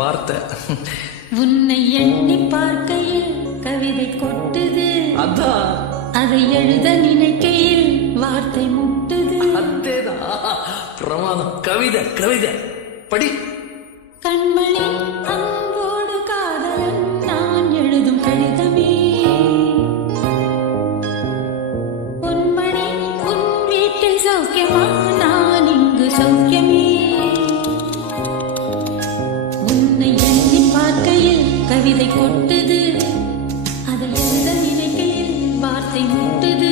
வார்த்தை. உன்னை எண்ணி பார்க்கையில் கவிதை கொட்டுது, அதான் அதை எழுத நினைக்கையில் வார்த்தை முட்டுது. அதேதான் பிரமாதம். கவிதை கவிதை படி. கண்மணி அன்போடு காதலன் நான் எழுதும் கடிதமே, பொன்மணி உன் வீட்டில் சௌக்கியமா, நான் இங்கு சௌக்கியமே. உன்னை எண்ணி பார்க்கையில் கவிதை கொட்டுது, அதை எழுத நினைக்கையில் வார்த்தை முட்டுது.